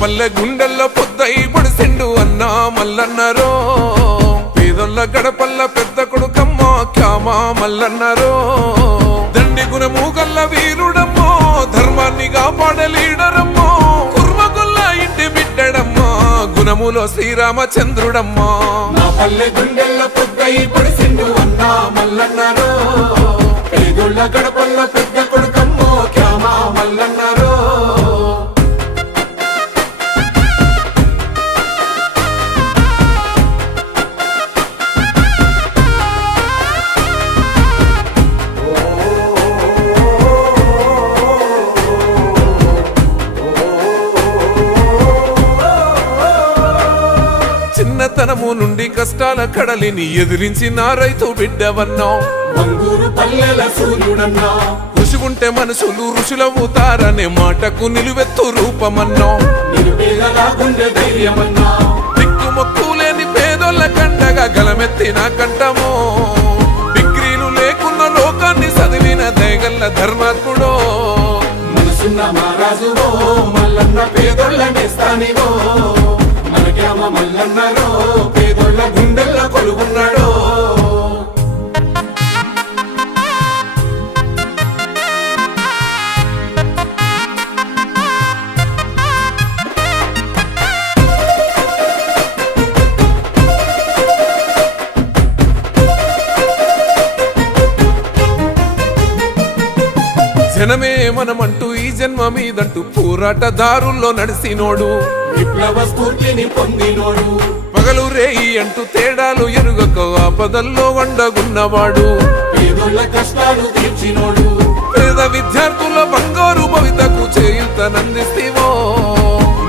పల్లె గుండెల్లో పొద్దై పొడిసిండు అన్నా మల్లన్నారో. పేదొల్ల గడపల్ల పెద్ద కొడుకమ్మ క్యామా మల్లన్నారో. దండి గుణము గల్ల వీరుడమ్మో ధర్మాన్ని కాపాడలీడరమ్మో. కుర్మగుల్ల ఇంటి బిడ్డడమ్మా గుణములో శ్రీరామచంద్రుడమ్మా. నా పల్లె గుండెల్ల పొద్దై పొడిసిండు అన్నా మల్లన్నారో. పేదొల్ల గడపల్ల పెద్ద కొడుకమ్మో క్యామా మల్లన్నారో. చిన్నతనము నుండి కష్టాల కడలిని ఎదిరించిన రైతు బిడ్డవన్నా. వంగూరు పల్లెల సూర్యుడన్నా. ఋషి ఉంటే మనుషులు ఋషులవుతారనే మాటకు నిలువెత్తు రూపమన్నా. నిరుపేదలా గుండె ధైర్యమన్నా. దిక్కు మొక్కు లేని పేదోళ్ళ కండగా గలమెత్తిన కంటమో డిగ్రీలు లేకున్న లోకాన్ని చదివిన దయగల్ల ధర్మాత్ముడో. మనసున్న మహారాజువో మల్లన్న పేదోళ్ళ నేస్తానివో మనకేమ మల్లన్నారో పేదోళ్ళ గుండెల్ల కొలుగున్నాడో జనమే మనమంటూ ఈ జన్మ మీదంటూ పోరాటదారుల్లో నడిసినోడు. విప్లవ స్ఫూర్తిని పొందినోడు. పగలు రేయి అంటూ తేడాలు ఎరుగక ఆపదల్లో వండగున్నవాడు. పేదోళ్ళ కష్టాలు తీర్చినోడు. పేద విద్యార్థుల బంగారు భవితకు చేయుతనందిస్తేవో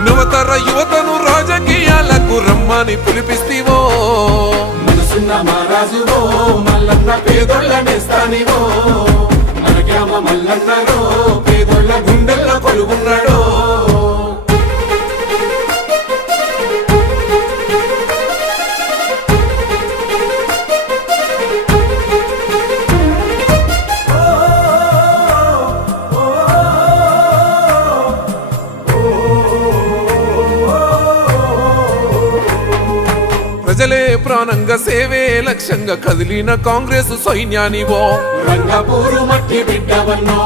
నవతర యువతను రాజకీయాలకు రమ్మని పిలిపిస్తేవో. మనసున్న మహారాజువో మల్లన్న పేదోళ్ళ నేస్తానివో మనకేమ మల్లన్నారో పేదోళ్ళ గుండెల్ల ప్రజలే ప్రాణంగా సేవే లక్ష్యంగా కదిలిన కాంగ్రెస్ సైన్యానివో. రంగపూరు మట్టి బిడ్డవన్నో.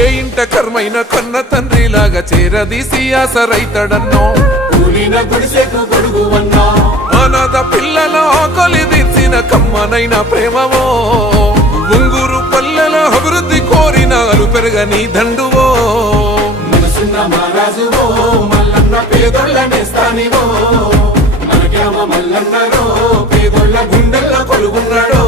ఏ ఇంట కర్మైన కన్న తండ్రిలాగా చేరదీసి ఆసరైతడన్నో కూలిన గుడిసెకు గొడుగువన్నా. అనాథ పిల్లల ఆకలి తీర్చిన కమ్మనైన ప్రేమవో. ఉంగురు పల్లెల అభివృద్ధి కోరిన అలు పెరగని దండువో. మనసున్న మహారాజువో మల్లన్న పేదోళ్ళ నేస్తానివో. మల్లన్నారో పేదోళ్ళ గుండెల్లో కొలుగున్నాడో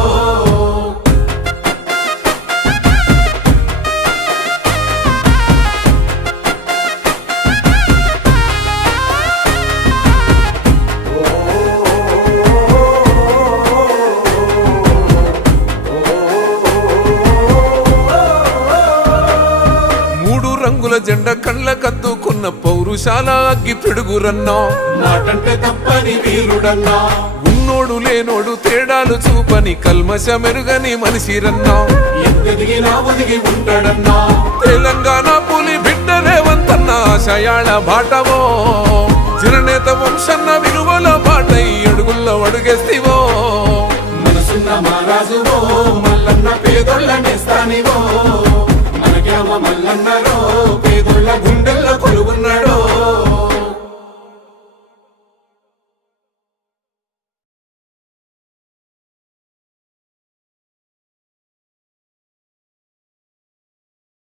కత్తుకున్న పౌరుషాల అగ్గి పిడుగురన్నా. మాటంటే తప్పని వీరుడన్నా. ఉన్నోడు లేనోడు తేడాలు చూపని కల్మష మెరుగని ఒదిగి ఉంటాడన్నా. తెలంగాణ పులి బిడ్డ రేవంతన్న ఆశయాళ బాటవో. చిరనేత వంశన్న విలువల బాటై అడుగుల్లో అడుగేస్తివో. మనసున్న మహారాజువో మల్లన్న పేదోళ్ళ నేస్తానివో మనకేమ మల్లన్నారో